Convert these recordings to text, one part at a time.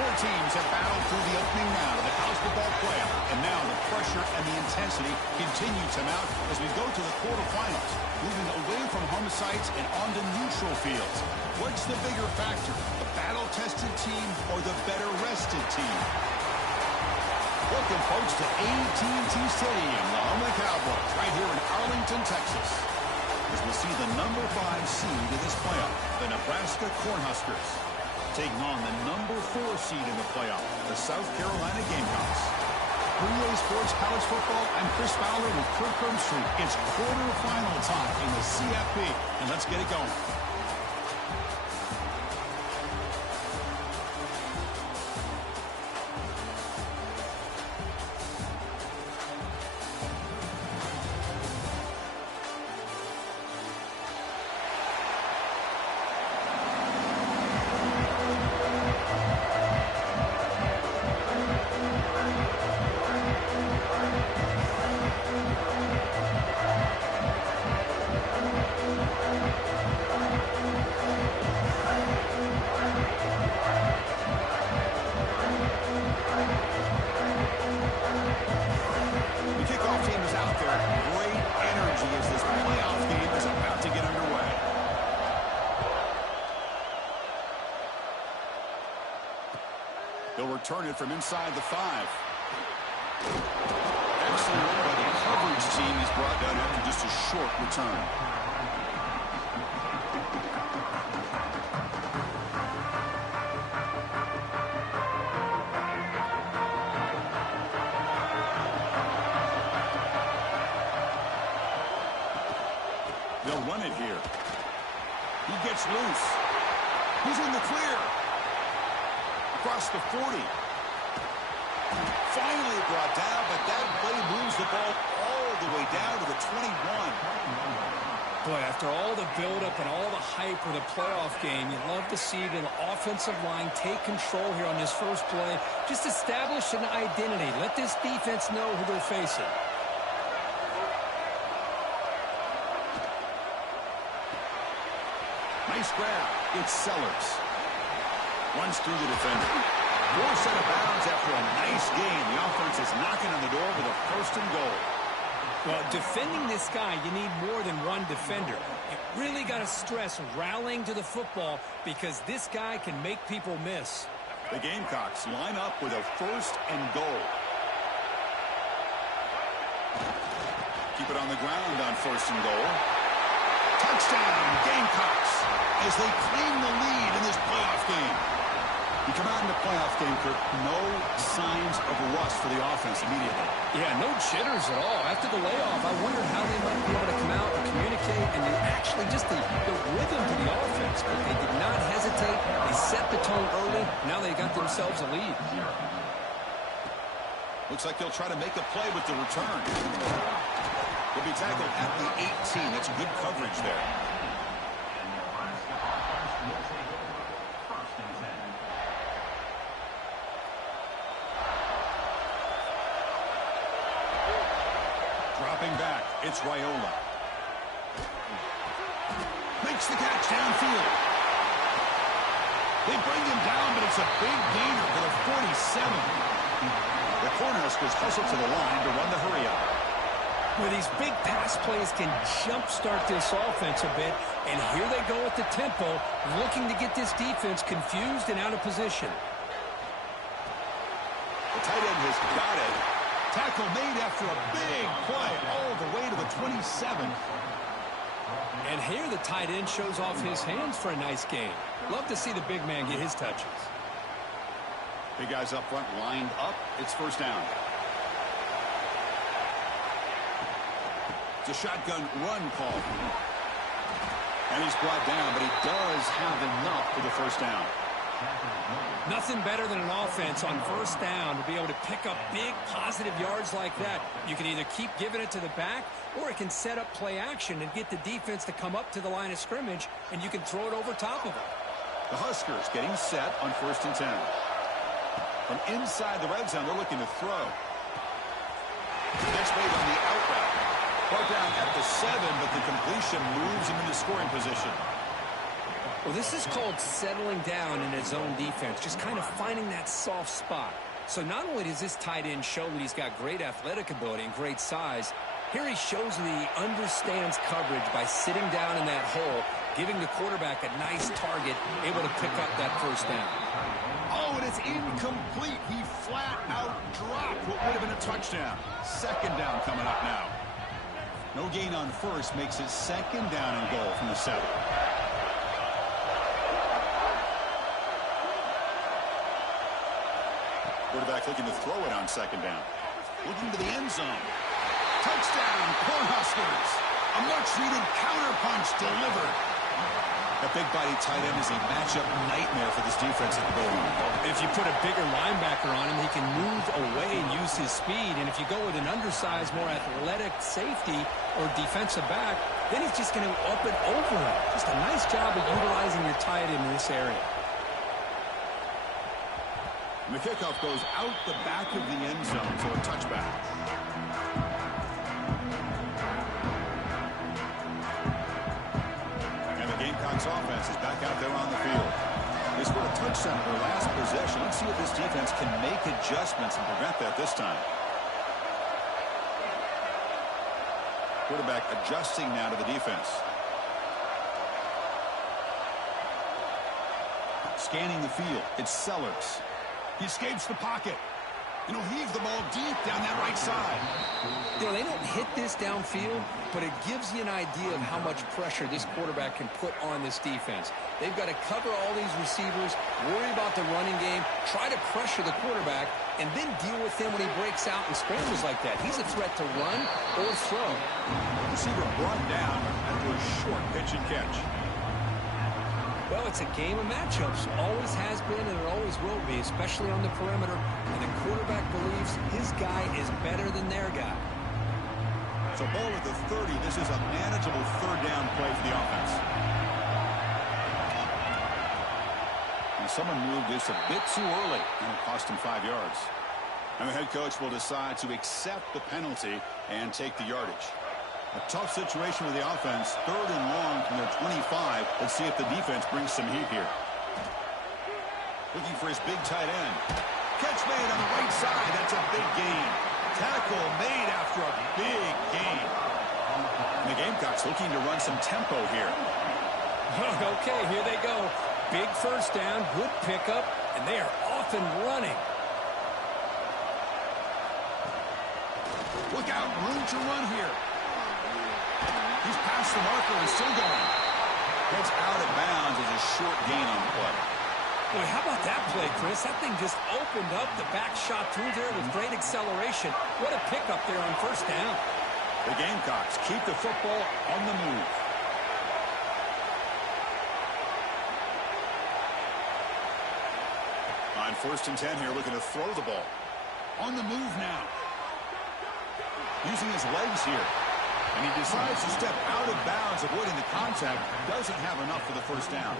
Four teams have battled through the opening round of the college football playoff, and now the pressure and the intensity continue to mount as we go to the quarterfinals, moving away from home sites and onto neutral fields. What's the bigger factor, the battle-tested team or the better-rested team? Welcome, folks, to AT&T Stadium, the home of the Cowboys, right here in Arlington, Texas, as we see the number 5 seed in this playoff, the Nebraska Cornhuskers, taking on the number 4 seed in the playoff, the South Carolina Gamecocks. For EA Sports College Football, I'm Chris Fowler with Kirk Herbstreit. It's quarterfinal time in the CFP, and let's get it going. They'll return it from inside the 5. Excellent work by the coverage team. He's brought down after just a short return. They'll run it here. He gets loose. He's in the clear. Across the 40. Finally brought down, but that play moves the ball all the way down to the 21. Boy, after all the buildup and all the hype for the playoff game, you'd love to see the offensive line take control here on this first play. Just establish an identity. Let this defense know who they're facing. Nice grab. It's Sellers. Runs through the defender. Forced out of bounds after a nice game. The offense is knocking on the door with a 1st and goal. Well, defending this guy, you need more than one defender. You really got to stress rallying to the football because this guy can make people miss. The Gamecocks line up with a 1st and goal. Keep it on the ground on 1st and goal. Touchdown, Gamecocks, as they claim the lead in this playoff game. You come out in the playoff game, Kirk, no signs of rust for the offense immediately. Yeah, no jitters at all. After the layoff, I wondered how they might be able to come out and communicate and actually just the rhythm to the offense. But they did not hesitate. They set the tone early. Now they got themselves a lead. Looks like they'll try to make a play with the return. He'll be tackled at the 18. That's good coverage there. Dropping back, it's Raiola. Makes the catch downfield. They bring him down, but it's a big gainer for the 47. The Cornhuskers hustle to the line to run the hurry-up. Well, these big pass plays can jumpstart this offense a bit, and here they go at the tempo, looking to get this defense confused and out of position. The tight end has got it. Tackle made after a big play all the way to the 27. And here the tight end shows off his hands for a nice game. Love to see the big man get his touches. Big guys up front lined up. It's 1st down. It's a shotgun run call. And he's brought down, but he does have enough for the 1st down. Nothing better than an offense on 1st down to be able to pick up big positive yards like that. You can either keep giving it to the back, or it can set up play action and get the defense to come up to the line of scrimmage, and you can throw it over top of them. The Huskers getting set on 1st and 10. From inside the red zone, they're looking to throw. Next made on the out route. Brought down at the 7, but the completion moves him into scoring position. Well, this is called settling down in his own defense, just kind of finding that soft spot. So not only does this tight end show that he's got great athletic ability and great size, here he shows that he understands coverage by sitting down in that hole, giving the quarterback a nice target, able to pick up that first down. Oh, and it's incomplete. He flat out dropped what would have been a touchdown. Second down coming up now. No gain on first makes it second down and goal from the 7. Quarterback looking to throw it on second down. Looking to the end zone. Touchdown, Cornhuskers. A much-needed counterpunch delivered. That big body tight end is a matchup nightmare for this defense at the goal line. If you put a bigger linebacker on him, he can move away and use his speed. And if you go with an undersized, more athletic safety or defensive back, then he's just going to up and over him. Just a nice job of utilizing your tight end in this area. And the kickoff goes out the back of the end zone for a touchback. And the Gamecocks offense is back out there on the field. They scored a touchdown in their last possession. Let's see if this defense can make adjustments and prevent that this time. Quarterback adjusting now to the defense. Scanning the field. It's Sellers. He escapes the pocket. And he'll heave the ball deep down that right side. You know, they don't hit this downfield, but it gives you an idea of how much pressure this quarterback can put on this defense. They've got to cover all these receivers, worry about the running game, try to pressure the quarterback, and then deal with him when he breaks out and scrambles like that. He's a threat to run or throw. Receiver brought down after a short pitch and catch. Well, it's a game of matchups. Always has been and it always will be, especially on the perimeter. And the quarterback believes his guy is better than their guy. So ball at the 30. This is a manageable third down play for the offense. And someone moved this a bit too early, and it cost him 5 yards. And the head coach will decide to accept the penalty and take the yardage. A tough situation with the offense. 3rd and long from their 25. Let's see if the defense brings some heat here. Looking for his big tight end. Catch made on the right side. That's a big gain. Tackle made after a big gain. And the Gamecocks looking to run some tempo here. Okay, here they go. Big first down, good pickup, and they are off and running. Look out, room to run here. He's past the marker and still going. Heads out of bounds as a short gain on the play. Boy, how about that play, Chris? That thing just opened up. The back shot through there with great acceleration. What a pickup there on first down. The Gamecocks keep the football on the move. On 1st and 10 here, looking to throw the ball. On the move now. Using his legs here. And he decides to step out of bounds, avoiding the contact. Doesn't have enough for the first down.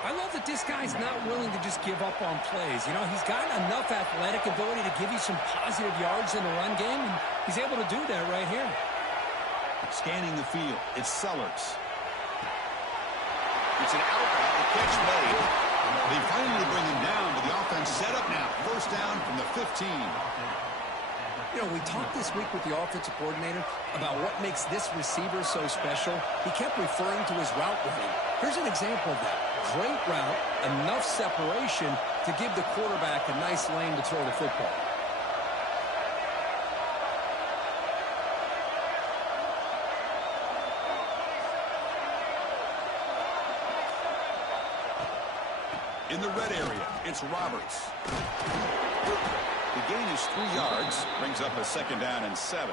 I love that this guy's not willing to just give up on plays. You know, he's got enough athletic ability to give you some positive yards in the run game, and he's able to do that right here. Scanning the field. It's Sellers. It's an outright. The catch made. They finally bring him down, but the offense set up now. First down from the 15. You know, we talked this week with the offensive coordinator about what makes this receiver so special. He kept referring to his route running. Here's an example of that. Great route, enough separation to give the quarterback a nice lane to throw the football. In the red area, it's Roberts. The gain is 3 yards, brings up a second down and 7.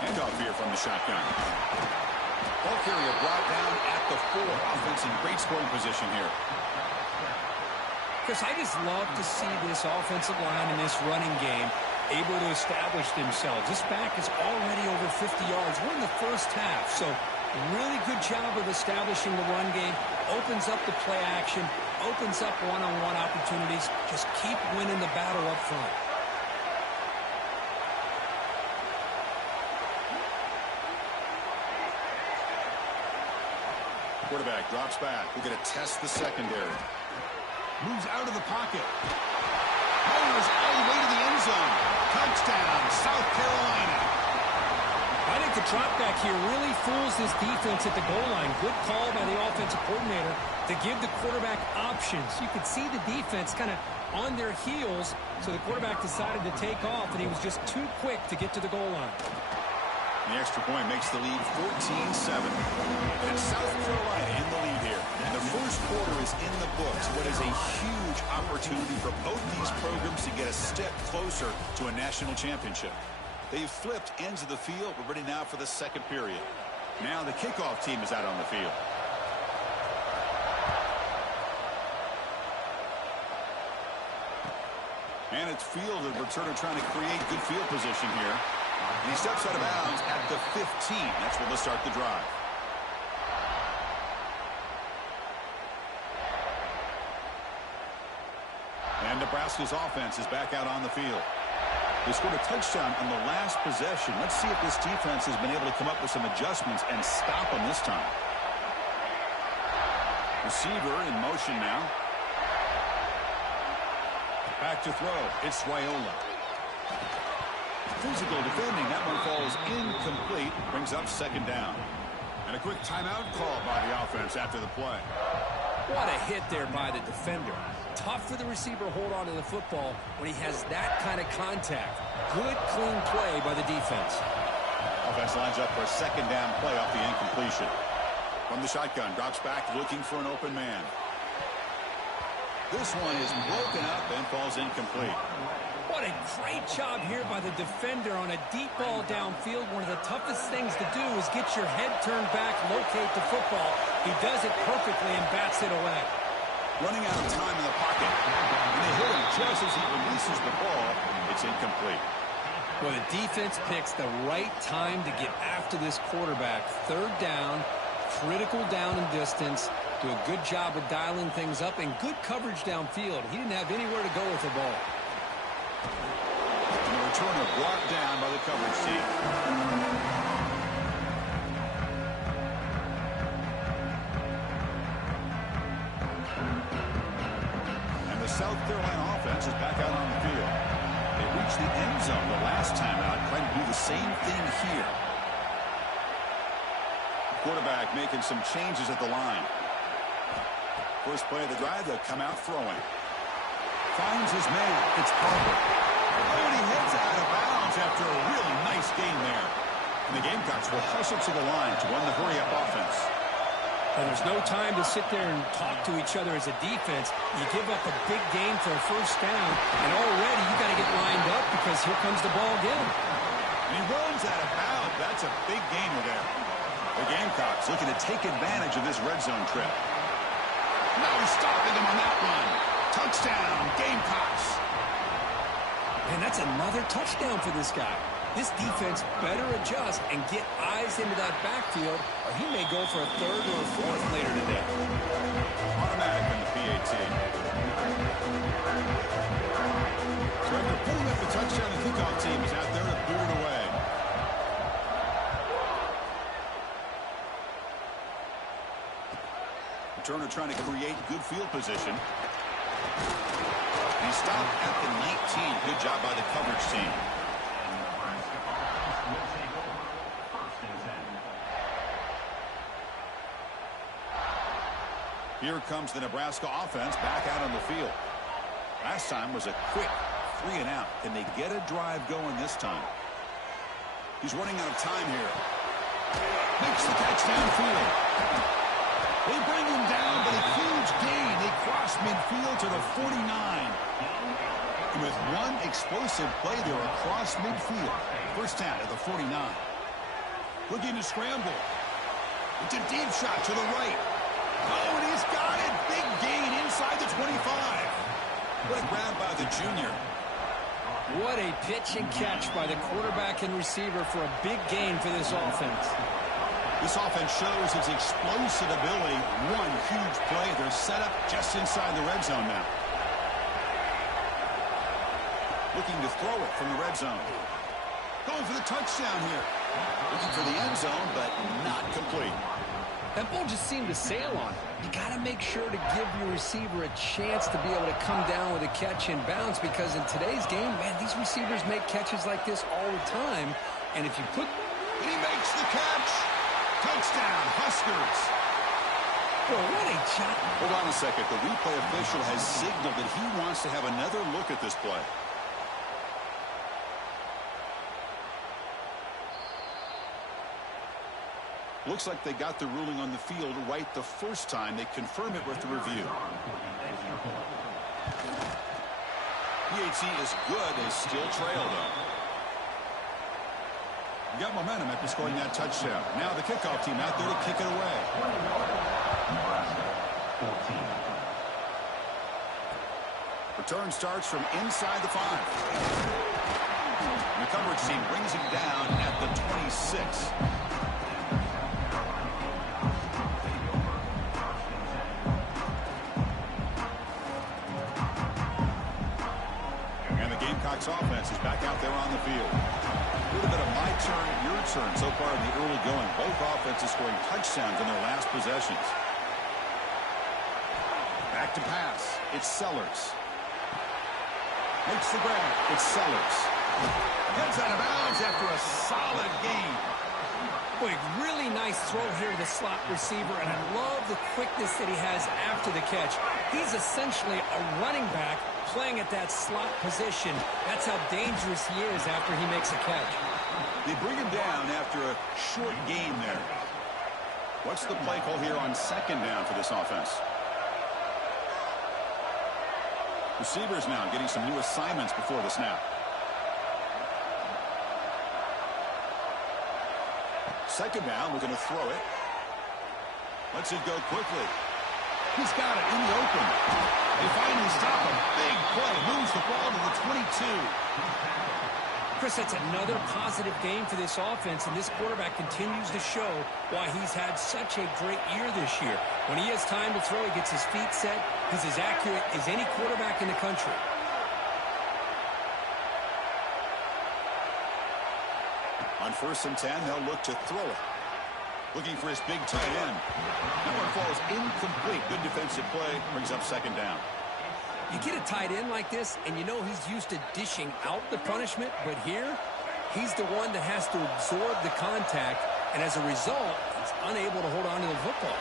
Handoff here from the shotgun. Ball carrier brought down at the 4. Offense in great scoring position here. Chris, I just love to see this offensive line in this running game able to establish themselves. This back is already over 50 yards. We're in the first half, so Really good job of establishing the run game. Opens up the play action. Opens up one-on-one opportunities. Just keep winning the battle up front. Quarterback drops back. We're going to test the secondary. Moves out of the pocket. Fires all the way to the end zone. Touchdown, South Carolina. I think the drop back here really fools this defense at the goal line. Good call by the offensive coordinator to give the quarterback options. You could see the defense kind of on their heels, so the quarterback decided to take off, and he was just too quick to get to the goal line. The extra point makes the lead 14-7. And it's South Carolina in the lead here. And the first quarter is in the books. What is a huge opportunity for both these programs to get a step closer to a national championship. They've flipped ends of the field. We're ready now for the second period. Now the kickoff team is out on the field. And it's fielded. Returner trying to create good field position here. And he steps out of bounds at the 15. That's where they'll start the drive. And Nebraska's offense is back out on the field. They scored a touchdown on the last possession. Let's see if this defense has been able to come up with some adjustments and stop them this time. Receiver in motion now. Back to throw. It's Raiola. Physical defending. That one falls incomplete. Brings up second down. And a quick timeout call by the offense after the play. What a hit there by the defender. Tough for the receiver to hold on to the football when he has that kind of contact. Good, clean play by the defense. Offense lines up for a second down play off the incompletion. From the shotgun, drops back looking for an open man. This one is broken up and falls incomplete. What a great job here by the defender on a deep ball downfield. One of the toughest things to do is get your head turned back, locate the football. He does it perfectly and bats it away. Running out of time in the pocket. And they hit him just as he releases the ball. It's incomplete. Well, the defense picks the right time to get after this quarterback. Third down, critical down and distance. Do a good job of dialing things up and good coverage downfield. He didn't have anywhere to go with the ball. And the returner brought down by the coverage team. South Carolina offense is back out on the field. They reached the end zone the last time out, trying to do the same thing here. Quarterback making some changes at the line. First play of the drive, they'll come out throwing. Finds his man. It's Carter. Oh, and he heads out of bounds after a really nice game there. And the Gamecocks will hustle to the line to run the hurry-up offense. And there's no time to sit there and talk to each other as a defense. You give up a big gain for a first down, and already you got to get lined up because here comes the ball again. And he runs out of bounds. That's a big gainer there. The Gamecocks looking to take advantage of this red zone trip. Now he's stopping him on that one. Touchdown, Gamecocks. And that's another touchdown for this guy. This defense better adjust and get eyes into that backfield, or he may go for a third or a fourth later today. Automatic in the PAT. So after pulling up the touchdown, the kickoff team is out there to boot it away. Returner trying to create good field position. He stopped at the 19. Good job by the coverage team. Here comes the Nebraska offense back out on the field. Last time was a quick 3 and out. Can they get a drive going this time? He's running out of time here. Makes the catch downfield. They bring him down, but a huge gain. They cross midfield to the 49. And with one explosive play, they're across midfield. First down at the 49. Looking to scramble. It's a deep shot to the right. Oh, and he's got it. Big gain inside the 25. What a grab by the junior. What a pitch and catch by the quarterback and receiver for a big gain for this offense. This offense shows its explosive ability. One huge play. They're set up just inside the red zone now. Looking to throw it from the red zone. Going for the touchdown here. Looking for the end zone, but not complete. That ball just seemed to sail on it. You got to make sure to give your receiver a chance to be able to come down with a catch and bounce, because in today's game, man, these receivers make catches like this all the time. And if you put... He makes the catch. Touchdown, Huskers. Boy, what a shot. Hold on a second. The replay official has signaled that he wants to have another look at this play. Looks like they got the ruling on the field right the first time. They confirm it with the review. PAT is good. They still trail, though. You got momentum after scoring that touchdown. Now the kickoff team out there to kick it away. Return starts from inside the 5. The coverage team brings him down at the 26. Offense is back out there on the field. A little bit of my turn, your turn so far in the early going. Both offenses scoring touchdowns in their last possessions. Back to pass. It's Sellers. Makes the grab. It's Sellers. Gets out of bounds after a solid gain. Boy, really nice throw here to the slot receiver, and I love the quickness that he has after the catch. He's essentially a running back playing at that slot position. That's how dangerous he is after he makes a catch. They bring him down after a short gain there. What's the play call here on second down for this offense? Receivers now getting some new assignments before the snap. Second down, we're going to throw it. Lets it go quickly. He's got it in the open. They finally stop a big play. Moves the ball to the 22. Chris, that's another positive game for this offense, and this quarterback continues to show why he's had such a great year this year. When he has time to throw, he gets his feet set. He's as accurate as any quarterback in the country. On 1st and 10, they'll look to throw it. Looking for his big tight end. That one falls incomplete. Good defensive play. Brings up second down. You get a tight end like this, and you know he's used to dishing out the punishment, but here, he's the one that has to absorb the contact, and as a result, he's unable to hold on to the football.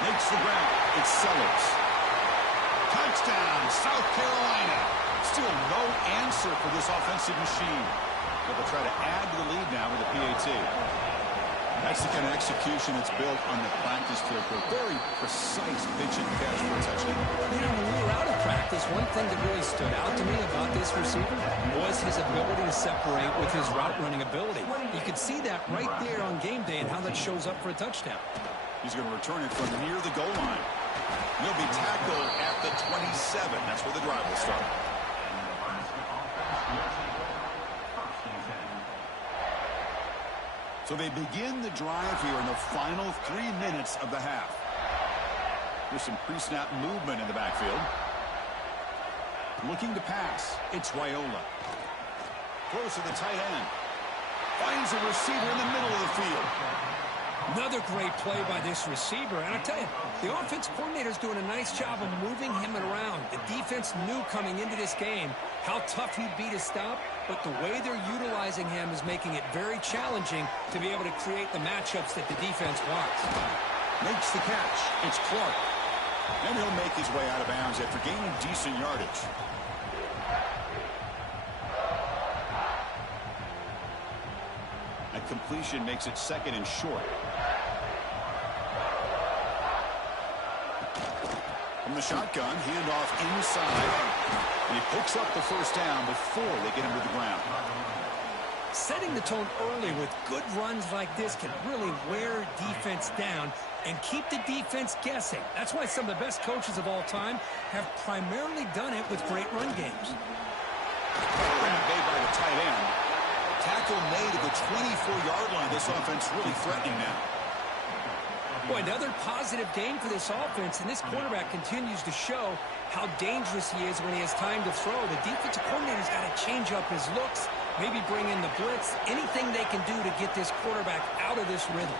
Makes the grab. It's Sellers. Touchdown, South Carolina. Still no answer for this offensive machine. But they'll try to add to the lead now with a PAT. That's the kind of execution that's built on the practice field for a very precise pitch and catch for a touchdown. You know, when we were out of practice, one thing that really stood out to me about this receiver was his ability to separate with his route running ability. You could see that right there on game day and how that shows up for a touchdown. He's going to return it from near the goal line. He'll be tackled at the 27. That's where the drive will start. So they begin the drive here in the final 3 minutes of the half. There's some pre-snap movement in the backfield. Looking to pass. It's Raiola. Throws to the tight end. Finds a receiver in the middle of the field. Another great play by this receiver. And I tell you, the offense coordinator's doing a nice job of moving him around. The defense knew coming into this game how tough he'd be to stop, but the way they're utilizing him is making it very challenging to be able to create the matchups that the defense wants. Makes the catch. It's Clark. And he'll make his way out of bounds after gaining decent yardage. That completion makes it second and short. From the shotgun, handoff inside. And he picks up the first down before they get him to the ground. Setting the tone early with good runs like this can really wear defense down and keep the defense guessing. That's why some of the best coaches of all time have primarily done it with great run games. Grab made by the tight end. Tackle made at the 24-yard line. This offense really threatening now. Boy, another positive game for this offense, and this quarterback continues to show how dangerous he is when he has time to throw. The defensive coordinator's got to change up his looks, maybe bring in the blitz, anything they can do to get this quarterback out of this rhythm.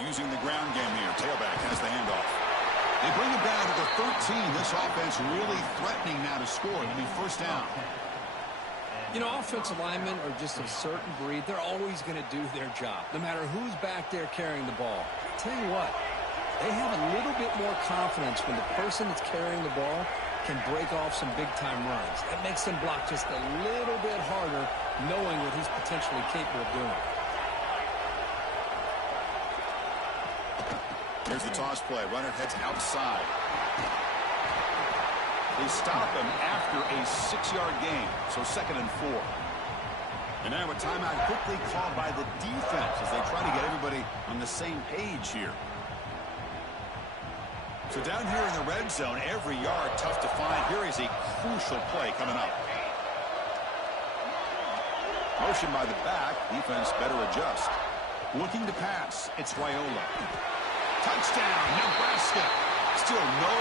Using the ground game here. Tailback has the handoff. They bring it down to the 13. This offense really threatening now to score. It'll be first down. You know, offensive linemen are just a certain breed. They're always going to do their job, no matter who's back there carrying the ball. Tell you what, they have a little bit more confidence when the person that's carrying the ball can break off some big-time runs. That makes them block just a little bit harder, knowing what he's potentially capable of doing. Here's the toss play. Runner heads outside. They stop him after a 6-yard gain, so 2nd and 4. And now a timeout quickly called by the defense as they try to get everybody on the same page here. So down here in the red zone, every yard tough to find. Here is a crucial play coming up. Motion by the back. Defense better adjust. Looking to pass. It's Raiola. Touchdown, Nebraska. Still no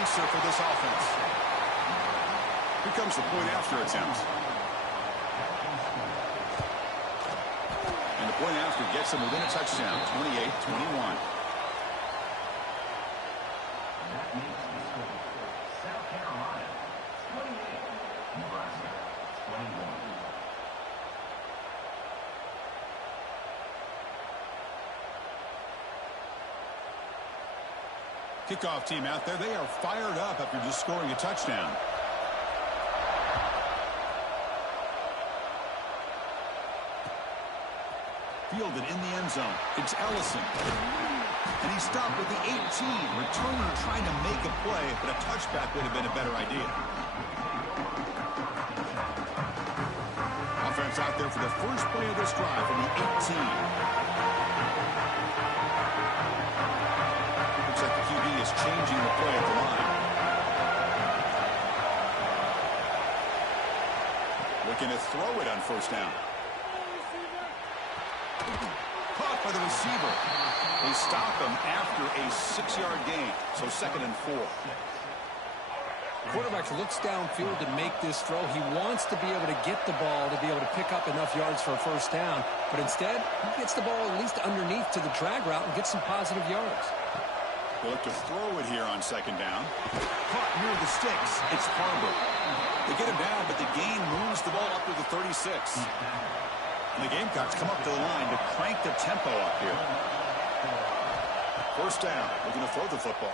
answer for this offense. Here comes the point after attempt. And the point after gets them within a touchdown, 28-21. South Carolina, 28. Nebraska, 21. Kickoff team out there. They are fired up after just scoring a touchdown. Fielded in the end zone. It's Ellison. And he stopped at the 18. Returner trying to make a play, but a touchback would have been a better idea. Offense out there for the first play of this drive from the 18. Looks like the QB is changing the play at the line. Looking to throw it on first down. Caught by the receiver. They stop him after a 6-yard gain, so 2nd and 4. Quarterback looks downfield to make this throw. He wants to be able to get the ball to be able to pick up enough yards for a first down, but instead, he gets the ball at least underneath to the drag route and gets some positive yards. They look to throw it here on 2nd down. Caught near the sticks. It's Farber. They get him down, but the gain moves the ball up to the 36. And the Gamecocks come up to the line to crank the tempo up here. First down, looking to throw the football.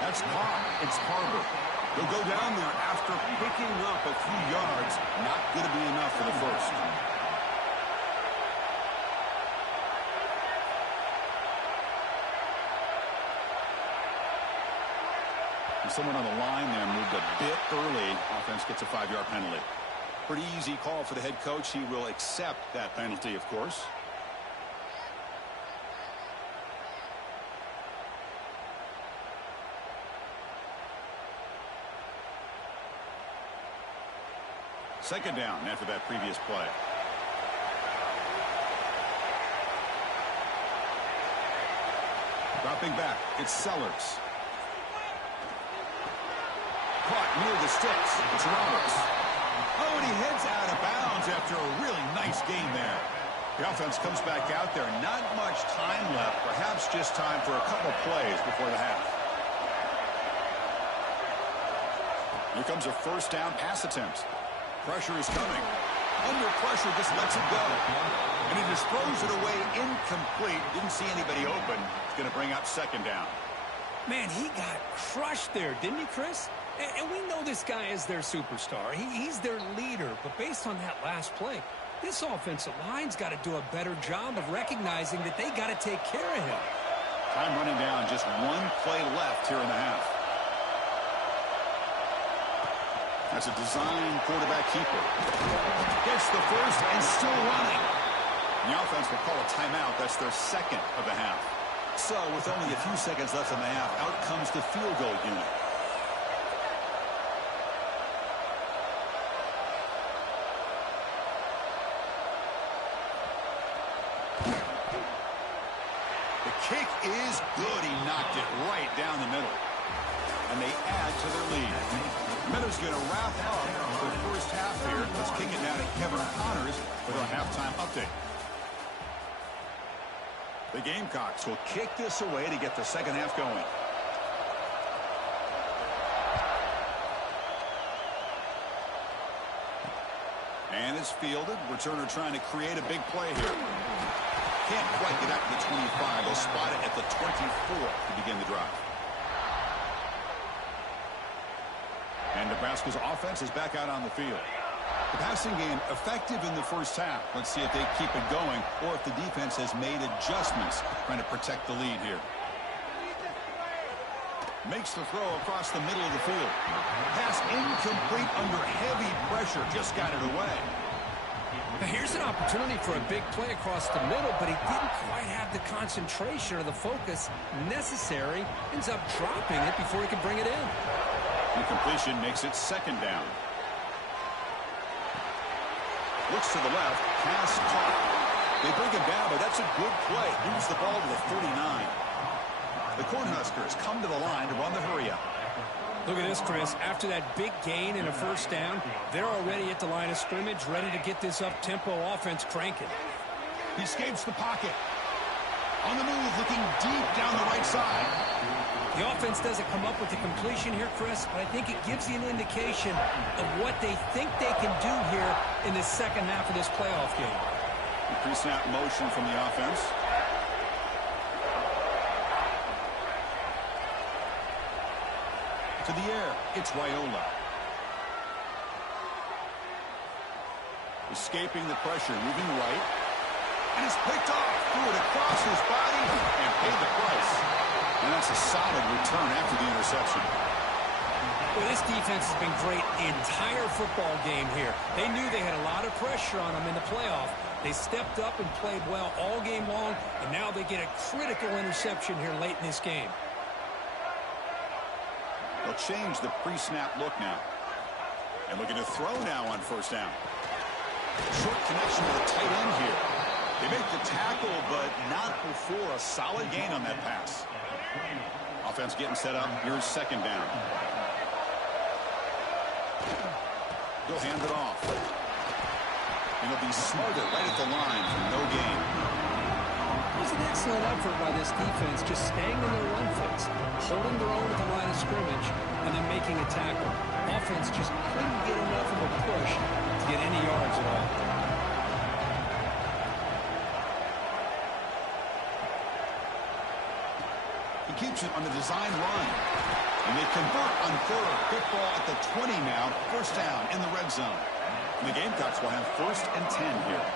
That's caught. It's Farber. He'll go down there after picking up a few yards. Not going to be enough for the first. And someone on the line there moved a bit early. Offense gets a 5-yard penalty. Pretty easy call for the head coach. He will accept that penalty, of course. Second down after that previous play. Dropping back, it's Sellers. Caught near the sticks. It's Roberts. Oh, and he heads out of bounds after a really nice game there. The offense comes back out there. Not much time left. Perhaps just time for a couple plays before the half. Here comes a first down pass attempt. Pressure is coming. Under pressure, just lets it go. And he just throws it away incomplete. Didn't see anybody open. It's going to bring up 2nd down. Man, he got crushed there, didn't he, Chris? And we know this guy is their superstar. He's their leader. But based on that last play, this offensive line's got to do a better job of recognizing that they got to take care of him. Time running down. Just one play left here in the half. That's a design quarterback keeper. Gets the first and still running. The offense will call a timeout. That's their 2nd of the half. So with only a few seconds left in the half, out comes the field goal unit. The kick is good. He knocked it right down the middle. And they add to their lead. Miller's going to wrap up the first half here. Let's kick it now to Kevin Connors with our halftime update. The Gamecocks will kick this away to get the second half going. And it's fielded. Returner trying to create a big play here. Can't quite get out to the 25. They'll spot it at the 24 to begin the drive. And Nebraska's offense is back out on the field. The passing game effective in the first half. Let's see if they keep it going or if the defense has made adjustments trying to protect the lead here. Makes the throw across the middle of the field. Pass incomplete under heavy pressure. Just got it away. Now here's an opportunity for a big play across the middle, but he didn't quite have the concentration or the focus necessary. Ends up dropping it before he could bring it in. Incompletion makes it second down. Looks to the left. Pass caught. They bring him down, but that's a good play. Moves the ball to the 49. The Cornhuskers come to the line to run the hurry-up. Look at this, Chris. After that big gain and a first down, they're already at the line of scrimmage, ready to get this up-tempo offense cranking. He escapes the pocket. On the move, looking deep down the right side. The offense doesn't come up with the completion here, Chris, but I think it gives you an indication of what they think they can do here in the second half of this playoff game. The pre-snap motion from the offense. To the air, it's Raiola. Escaping the pressure, moving right. And it's picked off. Threw it across his body and paid the price. And that's a solid return after the interception. Well, this defense has been great the entire football game here. They knew they had a lot of pressure on them in the playoff. They stepped up and played well all game long, and now they get a critical interception here late in this game. They'll change the pre-snap look now. And looking to throw now on first down. Short connection to the tight end here. They make the tackle, but not before a solid gain on that pass. Offense getting set up. Here's second down. He'll hand it off. And he'll be smothered right at the line for no gain. It was an excellent effort by this defense, just staying in their run fits, holding their own at the line of scrimmage, and then making a tackle. Offense just couldn't get enough of a push to get any yards at all. He keeps it on the design run. And they convert on third. Football at the 20 now. First down in the red zone. And the Gamecocks will have first and 10 here.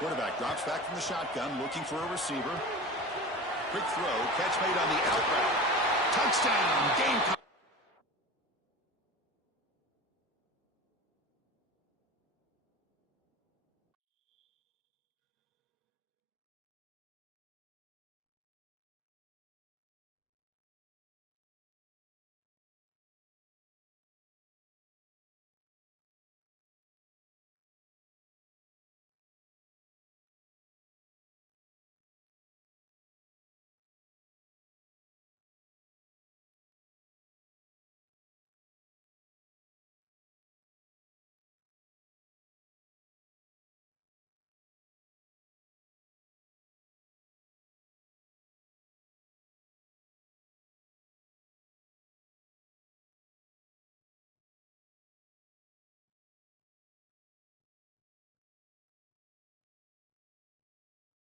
Quarterback drops back from the shotgun, looking for a receiver. Quick throw. Catch made on the out route. Touchdown, Gamecocks.